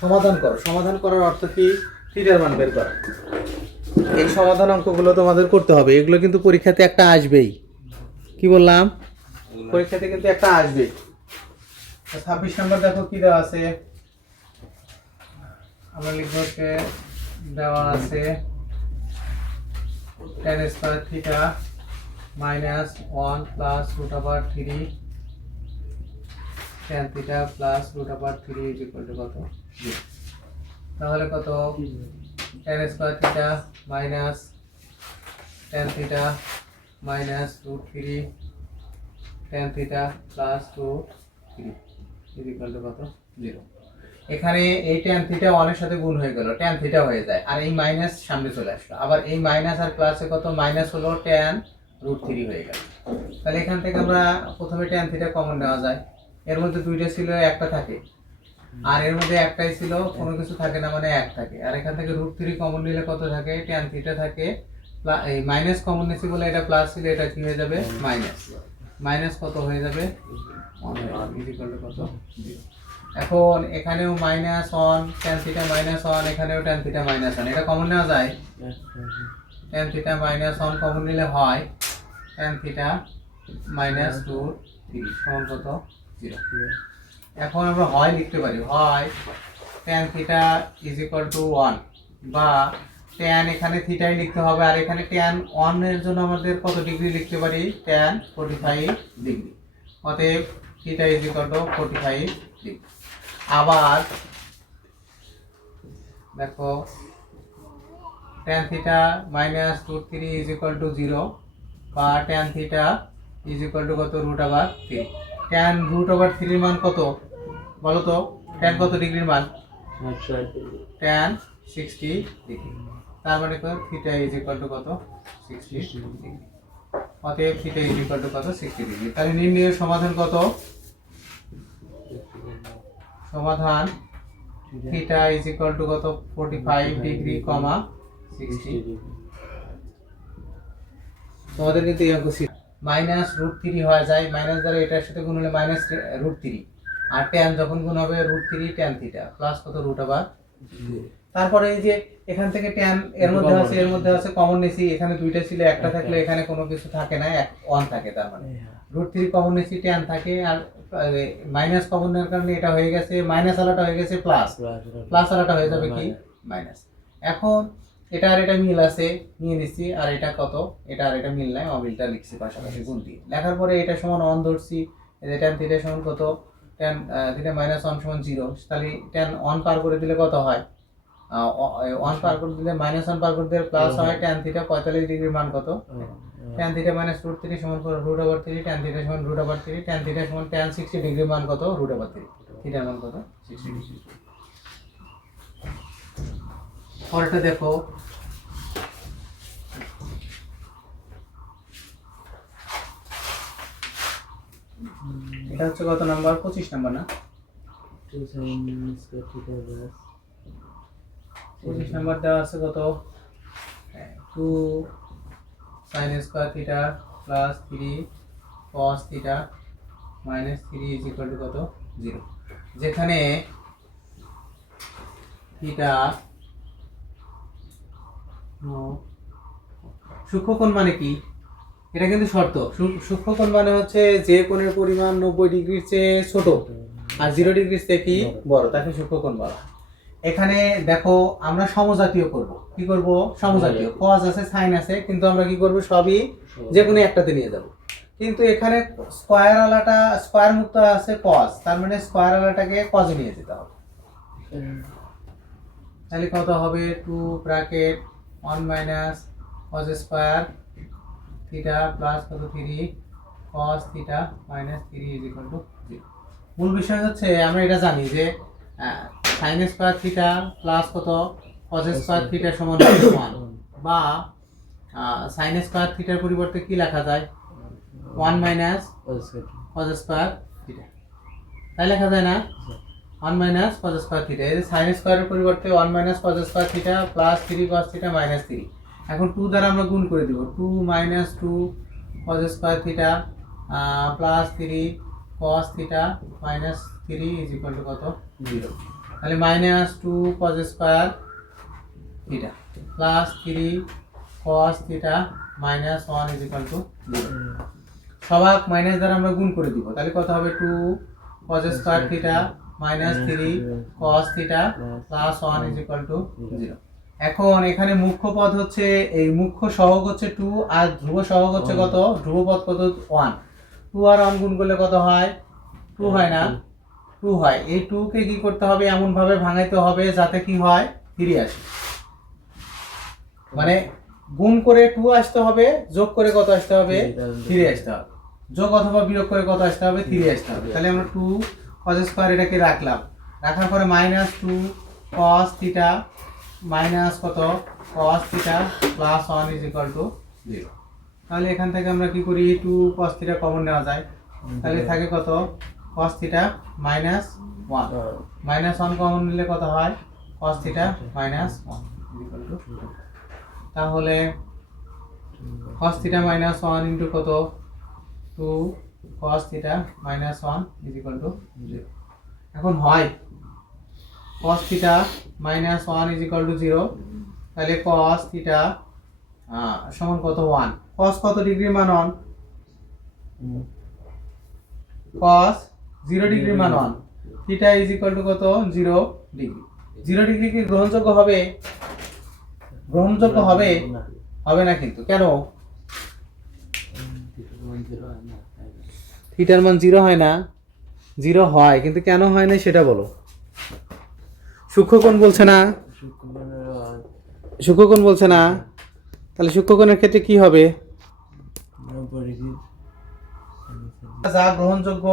সমাধান করো। সমাধান করার অর্থ কি? থিটার মান বের করা। এই সমাধান অঙ্কগুলো তোমাদের করতে হবে, এগুলো কিন্তু পরীক্ষাতে একটা আসবেই। কি বললাম? পরীক্ষাতে কিন্তু একটা আসবেই। 26 নম্বর দেখো কি দেওয়া আছে, আমরা লিখবো হচ্ছে দেওয়া আছে tan square theta minus 1 plus root over 3 tan theta plus root over 3 is equal to কত? 0। তাহলে কত? tan square theta minus tan theta minus root 3 tan theta plus root 3 is equal to কত? 0। এখানে এই tan থিটা 1 এর সাথে গুণ হয়ে গেল, tan থিটা হয়ে যায়, আর এই মাইনাস সামনে চলে আসলো, আবার এই মাইনাস আর প্লাসে কত? মাইনাস হলো tan রুট 3 হয়ে গেল। তাহলে এখান থেকে আমরা প্রথমে tan থিটা কমন নেওয়া যায়। এর মধ্যে দুইটা ছিল, একটা থাকে, আর এর মধ্যে একটাই ছিল, কোনো কিছু থাকে না মানে এক থাকে। আর এখান থেকে রুট 3 কমন নিলে কত থাকে? tan থিটা থাকে, এই মাইনাস কমন নিছি বলে এটা প্লাস ছিল, এটা কি হয়ে যাবে? মাইনাস। মাইনাস কত হয়ে যাবে? 1 ইজ ইকুয়াল টু কত? 0। এখন এখানেও মাইনাস 1 tan থিটা মাইনাস 1, এখানেও tan থিটা মাইনাস 1, এটা কমন নেওয়া যায়। tan থিটা মাইনাস 1 কমন নিলে হয় tan থিটা মাইনাস রুট 3 সমান কত? 0। এখন আমরা হয় লিখতে পারি, হয় tan theta is equal two 1, বা tan এখানে থিটাই লিখতে হবে, আর এখানে tan 1 এর জন্য আমাদের কত ডিগ্রি লিখতে পারি? tan 45 degree. অতএব theta is equal to 45 degree. আবার দেখো tan theta minus root 3 is equal to 0, বা tan theta is equal to কত? Root over 3। tan root over 3 এর মান কত বলো তো? tan কত ডিগ্রির মান? tan 60 degree. তার মানে কত? থিটা ইজ ইকুয়াল টু কত? 60 ডিগ্রি। অতএব থিটা ইজ ইকুয়াল টু কত? 60 ডিগ্রি। তাহলে নির্ণয়ের সমাধান কত? সমাধান থিটা ইজ ইকুয়াল টু কত? 45 ডিগ্রি কমা 60 ডিগ্রি। তোমাদের কিন্তু এই অঙ্ক মাইনাস রুট 3 হয়ে যায়, মাইনাস দ্বারা এটার সাথে গুণ হলে মাইনাস রুট 3, আর tan যখন গুণ হবে রুট 3 tan থিটা প্লাস কত? Root over. তারপরে এই যে এখান থেকে tan এর মধ্যে আছে, এর মধ্যে আছে, কমন নিছি, এখানে দুইটা ছিল, একটা থাকলে এখানে কোনো কিছু থাকে না, 1 থাকে, তার মানে রুট 3 কমন নিছি, tan থাকে, আর মাইনাস কমন নেওয়ার কারণে এটা হয়ে গেছে মাইনাস, আলাটা হয়ে গেছে প্লাস, প্লাস আলাটা হয়ে যাবে কি? মাইনাস। এখন এটা আর এটা মিল আছে, নিয়ে নিচ্ছি, আর এটা কত? এটা আর এটা মিল নাই, অমিলটা লিখছি পাশাপাশি গুণ দিয়ে। লেখার পরে এটা সমান 1 ধরছি, এই tan থিটা সমান কত? tan থিটা মাইনাস 1 সমান 0। তাহলে tan 1 পার করে দিলে কত হয়? 1 পার করে দিলে মাইনাস 1 পার করে দিলে প্লাস হয়। tan থিটা 45 ডিগ্রির মান কত? tan থিটা মাইনাস রুট 3 সমান রুট ওভার 3, tan থিটা সমান রুট ওভার 3, tan থিটা সমান tan 60 ডিগ্রির মান কত? Root over 3। থিটার মান কত? 60 ডিগ্রি। পরেরটা দেখো, এটা হচ্ছে কত নাম্বার? 25 নাম্বার না? 25 নাম্বার দেওয়া আছে কত? 2 sin square theta plus 3 cos থিটা মাইনাস 3 ইজ ইকুয়াল টু কত? 0। যেখানে থিটা সূক্ষ্মকোণ মানে কি? এটা কিন্তু শর্ত। সূক্ষ্মকোণ মানে হচ্ছে যে কোণের পরিমাণ 90 ডিগ্রির চেয়ে ছোট আর 0 ডিগ্রির চেয়ে কি বড়, তাকে সূক্ষ্মকোণ বলা। এখানে দেখো আমরা সমজাতীয় করব। কি করব? সমজাতীয়। cos আছে, sin আছে, কিন্তু আমরা কি করব? সবই যে কোনো একটাতে নিয়ে যাব। কিন্তু এখানে স্কয়ার আলাটা, স্কয়ার মুক্ত আছে cos, তার মানে স্কয়ার আলাটাকে cos এ নিয়ে যেতে হবে। তাহলে কত হবে? 2 bracket 1 minus cos square theta plus কত? 3 cos থিটা মাইনাস 3 ইজ ইকুয়াল টু 0। মূল বিষয় হচ্ছে আমরা এটা জানি যে sin স্কয়ার থিটা প্লাস কত? cos স্কয়ার থিটা সমান 1, বা sin স্কয়ার থিটার পরিবর্তে কি লেখা যায়? 1 মাইনাস cos স্কয়ার থিটা, তাই লেখা যায় না? 1 মাইনাস cos স্কয়ার থিটা। এই যে sin স্কয়ারের পরিবর্তে 1 minus cos square theta plus 3 cos থিটা মাইনাস 3। এখন 2 দ্বারা আমরা গুণ করে দিব, 2 minus 2 cos square theta plus 3 cos থিটা মাইনাস 3 ইজ ইকুয়াল টু কত? 0। তাহলে minus 2 cos square theta plus 3 cos থিটা মাইনাস 1 ইজ ইকুয়াল টু 0। সবাক মাইনাস দ্বারা আমরা গুণ করে দিব, তাহলে কত হবে 2 cos square theta minus 3 cos theta plus 1 is equal to 0। এখন এখানে মুখ্য পদ হচ্ছে, এই মুখ্য সহগ হচ্ছে 2 আর ধ্রুব সহগ হচ্ছে কত, ধ্রুব পদ কত 1। 2 আর 1 গুণ করলে কত হয় 2 হয় না, 2 হয়। এই 2 কে কি করতে হবে, এমন ভাবে ভাঙাইতে হবে যাতে কি হয় 3 আসে, মানে গুণ করে 2 আসতে হবে, যোগ করে কত আসতে হবে 3 আসতে হবে, যোগ অথবা বিয়োগ করে কত আসতে হবে 3 আসতে হবে। তাহলে আমরা 2 cos স্কয়ার এটাকে রাখলাম, রাখার পরে মাইনাস 2 cos থিটা মাইনাস কত cos theta plus 1 is equal to 0। তাহলে এখান থেকে আমরা কি করি 2 cos থিটা কমন নেওয়া যায়, তাহলে থাকে কত cos থিটা মাইনাস 1, মাইনাস 1 কমন নিলে কত হয় cos থিটা মাইনাস 1 ইজ ইকুয়াল টু। তাহলে cos থিটা মাইনাস 1 ইনটু কত 2 cos থিটা মাইনাস 1 ইজ ইকুয়াল টু 0। এখন হয় cos থিটা মাইনাস 1 ইজ ইকুয়াল টু 0, তাহলে cos থিটা সমান কত 1, cos কত ডিগ্রির মান 1, cos 0 ডিগ্রির মান 1, থিটা ইজ ইকুয়াল টু কত 0 ডিগ্রি। 0 ডিগ্রি কি গ্রহণযোগ্য হবে, গ্রহণযোগ্য হবে হবে না, কিন্তু কেন থিটার মান 0 হয় না, 0 হয় কিন্তু কেন হয় না সেটা বলো। সূক্ষ্মকোণ বলছে না, সূক্ষ্মকোণ বলছে না, তাহলে সূক্ষ্মকোণের ক্ষেত্রে কি হবে, যা গ্রহণযোগ্য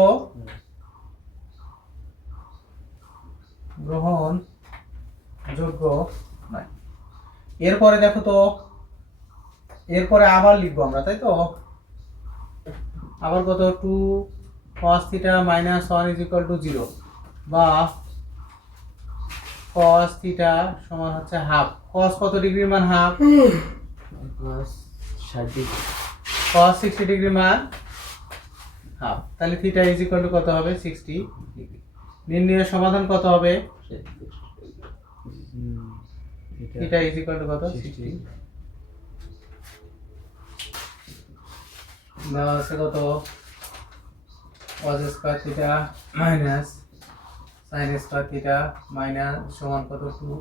গ্রহণযোগ্য নয়। এরপরে দেখো তো, এরপরে আবার লিখবো আমরা, তাই তো আবার কত 2 cos থিটা মাইনাস 1 ইজ ইকুয়াল টু 0, বা cos থিটা সমান হচ্ছে হাফ, cos কত ডিগ্রির মান হাফ, cos 60 ডিগ্রির মান হাফ, তাহলে থিটা ইজ ইকুয়াল টু কত হবে 60 ডিগ্রি। নির্ণয়ের সমাধান কত হবে, থিটা ইজ ইকুয়াল টু কত 60, দেওয়া আছে কত cos square theta minus sin square theta minus সমান কত 2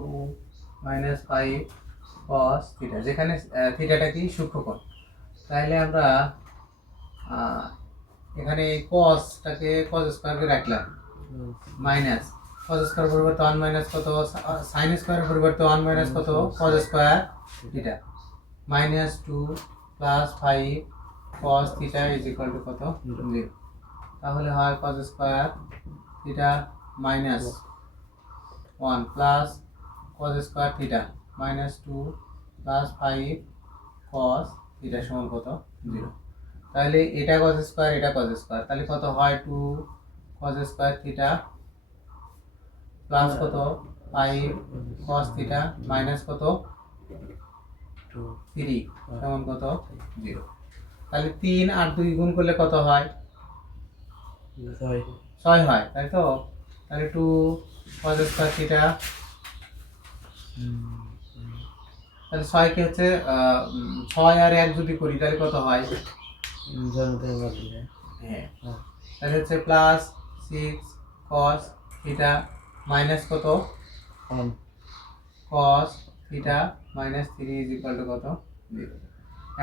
মাইনাস 5 cos থিটা, যেখানে থিটাটা কি সূক্ষ্মকোণ। তাহলে আমরা এখানে cosটাকে cos স্কয়ারকে রাখলাম, মাইনাস cos স্কয়ার পরিবর্তে 1 মাইনাস কত sin স্কয়ারের পরিবর্তে 1 মাইনাস কত cos square theta minus 2 plus 5 cos theta is equal to কত 0। তাহলে হয় cos square theta minus 1 plus cos square theta minus 2 plus 5 cos theta সমান কত 0। তাহলে এটা cos স্কয়ার এটা cos স্কয়ার, তাহলে কত হয় 2 cos স্কয়ার থিটা প্লাস কত 5 cos থিটা মাইনাস কত 3 সমান কত 0। তাহলে 3 আর 2 গুণ করলে কত হয় 6 হয়, তাই তো। তাহলে 2 cos স্কয়ার থিটা, তাহলে 6 কে হচ্ছে 6 আর 1 যদি করি তাহলে কত হয়, হ্যাঁ তাহলে হচ্ছে প্লাস 6 cos থিটা মাইনাস কত cos থিটা মাইনাস 3 ইজ ইকুয়াল টু কত 0।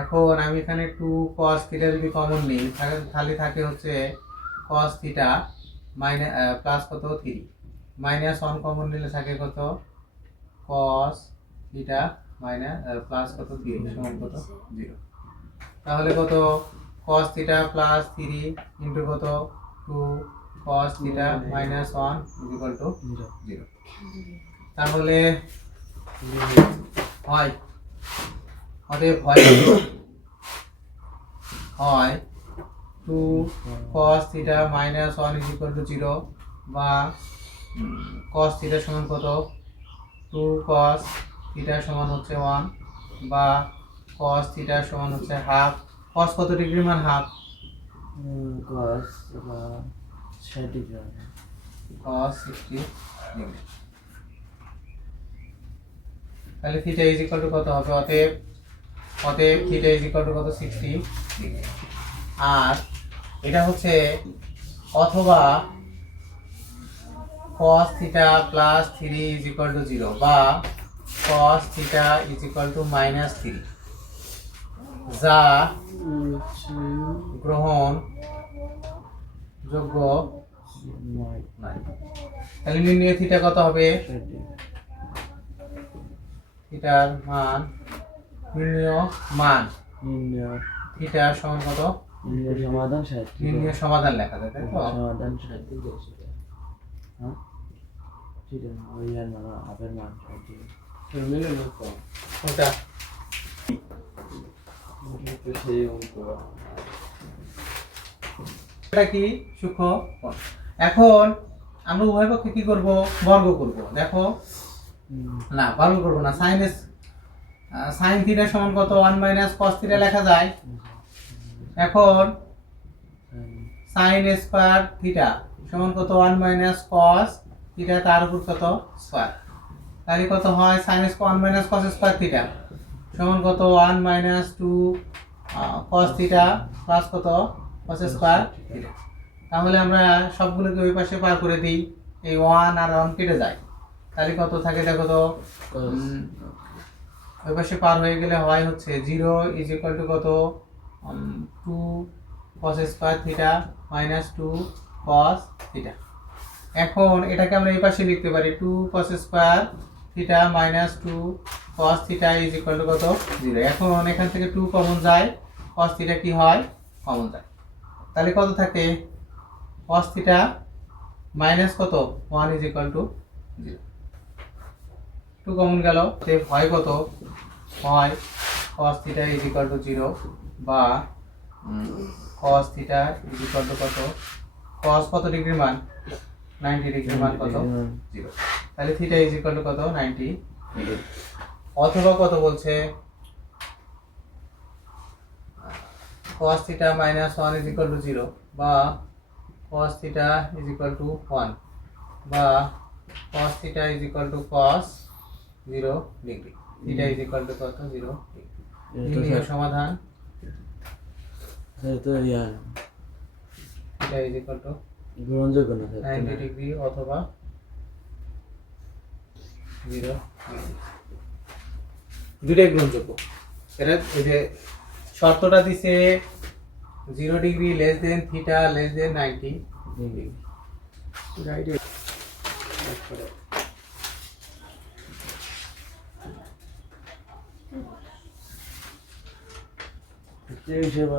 এখন আমি এখানে 2 cos থিটা যদি কমন নিই তাহলে থাকে হচ্ছে cos থিটা মাইনাস প্লাস কত 3, মাইনাস 1 কমন নিলে থাকে কত cos থিটা মাইনাস প্লাস কত 3 সমান কত 0। তাহলে কত cos থিটা প্লাস 3 ইনটু কত 2 cos থিটা মাইনাস 1 ইজ ইকুয়াল টু 0। তাহলে হয় অতএব হয় 2 cos থিটা মাইনাস 1 ইজ ইকুয়াল টু 0, বা cos থিটা সমান কত 2 cos থিটা সমান হচ্ছে 1, বা cos থিটা সমান হচ্ছে হাফ। cos কত ডিগ্রির মান হাফ, cos 60 ডিগ্রি। তাহলে থিটা ইজ ইকুয়াল টু কত হবে? অতএব অতএব থিটা ইজ ইকুয়াল টু কত? 60 ডিগ্রি। আর এটা হচ্ছে অথবা cos theta plus 3 is equal to 0 বা cos theta is equal two minus 3, যা গ্রহণ যোগ্য নয়। তাহলে নির্ণয় থিটা কত হবে? থিটার মান নির্ণয় মান থিটা সমান কত? সমাধান 60 নির্ণয় সমাধান লেখা যায়, তাই তো? সমাধান 60 হ্যাঁ ঠিক আছে ওই আর মানে আপের মান 60 মিলে না তো ওটা তো সেই অঙ্ক এটা কি সূক্ষ্ম কোণ। এখন আমরা উভয় পক্ষে কি করব? বর্গ করব। দেখো না, বর্গ করব না, sin থিটা সমান কত? 1 মাইনাস cos থিটা লেখা যায়। এখন sin স্কয়ার থিটা সমান কত? 1 মাইনাস cos থিটা তার উপর কত? স্কয়ার। তাহলে কত হয়? sin square 1 minus cos square theta সমান কত? 1 মাইনাস 2 cos থিটা প্লাস কত? cos square theta. তাহলে আমরা সবগুলোকে ওই পাশে পার করে দিই, এই 1 আর 1 কেটে যায়। তাহলে কত থাকে দেখো তো? ওই পাশে পার হয়ে গেলে হয় হচ্ছে 0 ইজ ইকুয়াল টু কত? 2 cos square theta minus 2 cos theta. এখন এটাকে আমরা এই পাশে লিখতে পারি 2 cos square theta minus 2 cos theta is equal to কত? 0। এখন এখান থেকে 2 কমন যায়, cos থিটা কি হয়? কমন যায়। তাহলে কত থাকে? cos থিটা মাইনাস কত? 1 ইজ ইকুয়াল টু 0। 2 কমন গেল, তে হয় কত? হয় cos theta is equal to 0 বা cos theta is equal to কত? cos কত ডিগ্রির মান? 90 ডিগ্রির মান কত? 0। তাহলে থিটা ইজ ইকুয়াল টু কত? 90 ডিগ্রি। অথবা কত বলছে? cos থিটা মাইনাস 1 ইজ ইকুয়াল টু 0 বা cos theta is equal two 1 বা cos theta is equal two cos 0 degree. Theta is equal to কত? 0 ডিগ্রি। নির্ণয় সমাধান তো ইয়া থিটা ইজ ইকুয়াল টু গ্রহণযোগ্য না 90 ডিগ্রি অথবা 0 ডিগ্রি। দুটাই গ্রহণযোগ্য। এটা এই যে শর্তটা দিছে 0 degree less than theta less than 90 degree. Right. এই হিসেবে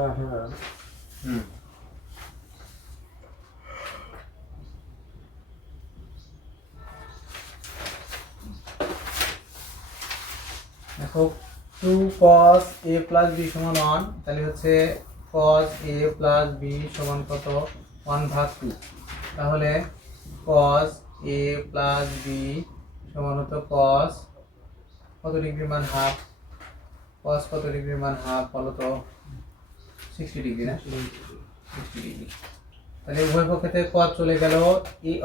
দেখো 2 cos a plus b সমান 1, তাহলে হচ্ছে cos a plus b সমান কত? 1 ভাগ 2। তাহলে cos a plus b সমান হতো cos কত ডিগ্রির মান? হাফ। cos কত ডিগ্রির মান? হাফ বলো তো? 60 ডিগ্রি না? 60 ডিগ্রি। তাহলে উভয় পক্ষ থেকে cos চলে গেল,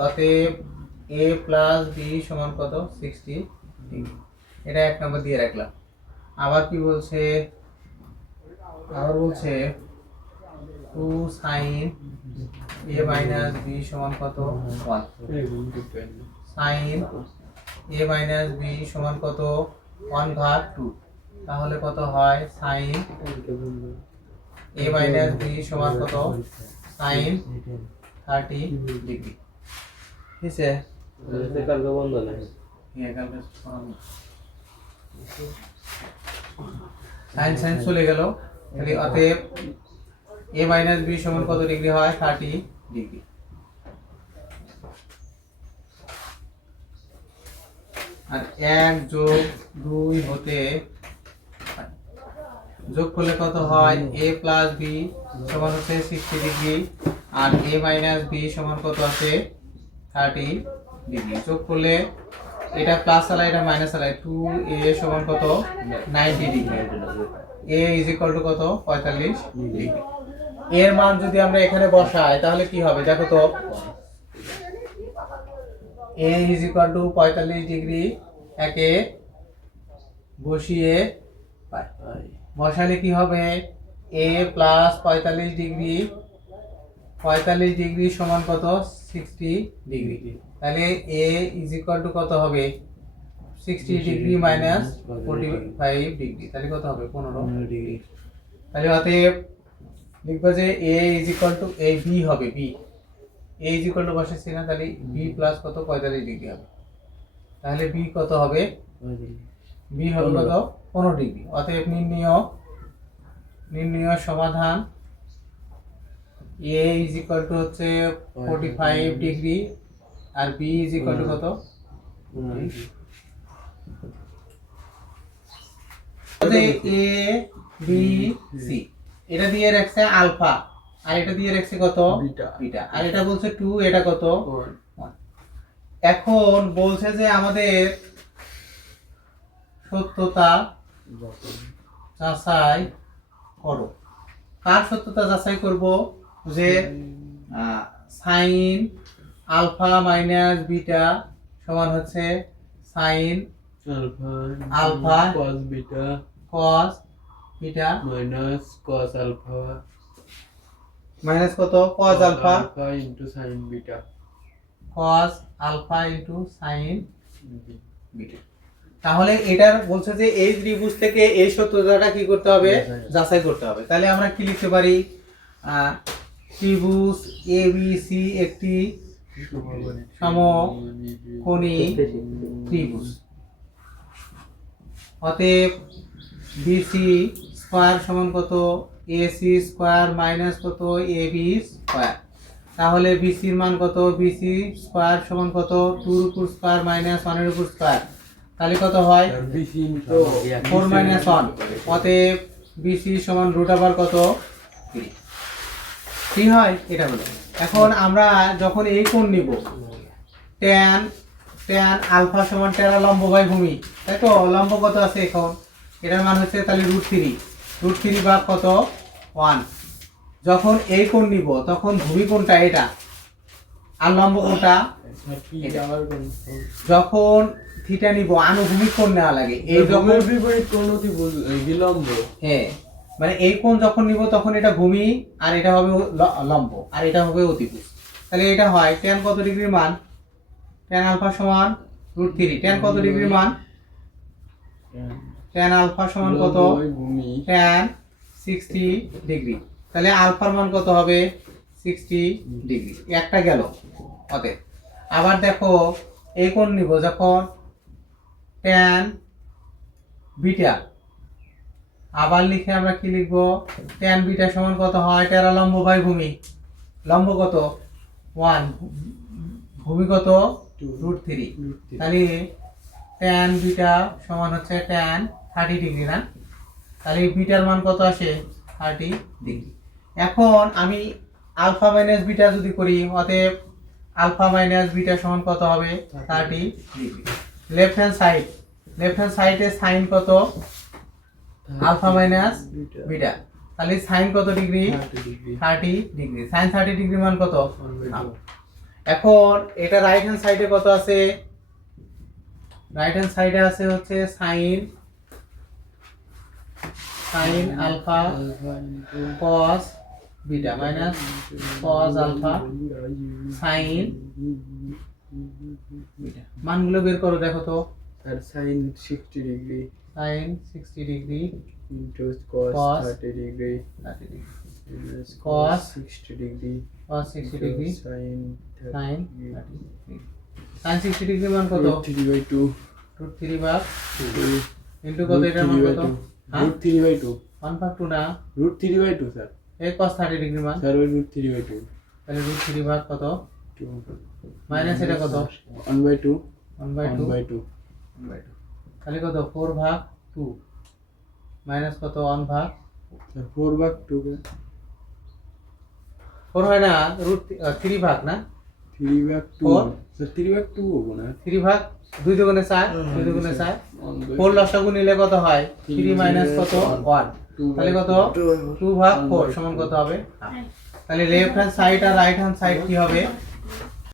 অতএব a plus b সমান কত? 60 ডিগ্রি। এটা এক নম্বর দিয়ে রাখলাম। আবার কি বলছে? আবার বলছে 2 sin a minus b সমান কত? 1। sin a minus b সমান কত? 1 ভাগ 2। তাহলে কত হয়? sin a minus b সমান কত? sin 30 degree. ঠিক আছে? কালকে বন্ধ নাই সাইন সাইন চলে গেল। তাহলে অতএব a মাইনাস b সমান কত ডিগ্রি হয়? 30 ডিগ্রি। আর 1 যোগ 2 হতে যোগ করলে কত হয়? a প্লাস b সমান হচ্ছে 60 ডিগ্রি আর a মাইনাস b সমান কত আছে? 30 ডিগ্রি। যোগ করলে এটা প্লাস আলা এটা মাইনাস আলা, 2a সমান কত? 90 degree. a is equal to কত? 45 ডিগ্রি। এর মান যদি আমরা এখানে বসাই তাহলে কি হবে দেখো তো? a is equal to 45 degree, একে বসিয়ে পাই। পাই বসালে কি হবে a প্লাস 45 ডিগ্রি, 45 ডিগ্রি সমান কত 60 ডিগ্রি। তাহলে a ইজ ইকুয়াল টু কত হবে 60 ডিগ্রি মাইনাস 45 ডিগ্রি, তাহলে কত হবে 15 ডিগ্রি। তাহলে অতএব লিখবো যে a is equal two a b হবে b, a is equal two বসাচ্ছি না, তাহলে b প্লাস কত 45 ডিগ্রি হবে। তাহলে b কত হবে b হবে কত 15 ডিগ্রি। অতএব নির্ণয় সমাধান a ইজ ইকুয়াল টু হচ্ছে 45 ডিগ্রি আর b ইজ ইকুয়াল টু কত a b c। এটা দিয়ে রাখছে আলফা আর এটা দিয়ে রাখছে কত বিটা, আর এটা বলছে 2, এটা কত 1। এখন বলছে যে আমাদের সত্যতা যাচাই করো। কার সত্যতা যাচাই করব? যে সাইন আলফা মাইনাস বিটা সমান হচ্ছে sine alpha cos beta cos beta minus cos alpha minus কত cos alpha into sin beta cos alpha into sine beta. তাহলে এটার বলছে যে এই ত্রিভুজ থেকে এই সত্যতাটা কি করতে হবে যাচাই করতে হবে। তাহলে আমরা কি লিখতে পারি ত্রিভুজ ABC একটি সমকোণী ত্রিভুজ। অতএব BC স্কয়ার সমান কত AC স্কয়ার মাইনাস কত AB স্কয়ার। তাহলে BC এর মান কত BC স্কয়ার সমান কত 2 এর উপর স্কয়ার মাইনাস 1 এর উপর স্কয়ার, তাহলে কত হয় 4 মাইনাস 1। অতএব BC সমান রুট ওভার কত 3। কি হয় এটা হলো। এখন আমরা যখন এই কোণ নিব tan আলফা সমান টেরা লম্ব বাই ভূমি, তাই তো লম্ব কত আছে এখন এটার মান হচ্ছে তাহলে √3 ভাগ কত 1। যখন এই কোণ নিব তখন ভূমি কোণটা এটা আর লম্ব কোণটা যখন থিটা নিব আনুভূমিক কোণ নেওয়া লাগে। এই যখন বিপরীত কোণ অতি বিলম্ব, হ্যাঁ মানে এই কোণ যখন নিব তখন এটা ভূমি আর এটা হবে লম্ব আর এটা হবে অতিভুজ। তাহলে এটা হয় tan কত ডিগ্রির মান tan আলফা সমান √3। tan কত ডিগ্রির মান tan আলফা সমান কত tan 60 ডিগ্রি। তাহলে আলফার মান কত হবে 60 ডিগ্রি, একটা গেল। অতএব আবার দেখো এই কোণ নিব যখন tan বিটা, আবার লিখে আমরা কি লিখব tan বিটা সমান কত হয় টেরা লম্ব বাই ভূমি, লম্ব কত 1 ভূমি কত √3। তাহলে tan বিটা সমান হচ্ছে tan 30 ডিগ্রি না, তাহলে বিটার মান কত আসে 30 ডিগ্রি। এখন আমি আলফা মাইনাস বিটা যদি করি অতএব আলফা মাইনাস বিটা সমান কত হবে 30 ডিগ্রি। লেফট হ্যান্ড সাইডে সাইন কত আলফা মাইনাস বিটা, তাহলে সাইন কত ডিগ্রি 30 ডিগ্রি। সাইন 30 ডিগ্রি মান কত। এখন এটা রাইট হ্যান্ড সাইডে কত আছে, রাইট হ্যান্ড সাইডে আছে হচ্ছে sine alpha cos beta minus cos alpha sine beta. মানগুলো বের করো দেখো তো। আর sin 60 degree sin 60 degree into cos 30 degree minus cos 60 degree cos 60 degree sin 30 degree. sin 60 degree মান কত √3/2 √3 ভাগ 2 ইনটু কত এটার মান কত √3/2 1 ভাগ 2 না √3/2 স্যার এই cos 30 ডিগ্রি মান স্যার ওই √3/2 তাহলে √3 ভাগ কত 2 মাইনাস এটা কত 1/2 1/2 তাহলে কত 4 ভাগ 2 মাইনাস কত 1 ভাগ 4 ভাগ 2 4 হয় না √3 ভাগ না 3 ভাগ 2 স্যার 3 ভাগ 2 হবে না 3 ভাগ 2 দুগুণে 4 2 দুগুণে 4 4 লসাগু নিলে কত হয় 3 মাইনাস কত 1 তাহলে কত 2 ভাগ 4 সমান কত হবে। তাহলে লেফট হ্যান্ড সাইড আর রাইট হ্যান্ড সাইড কি হবে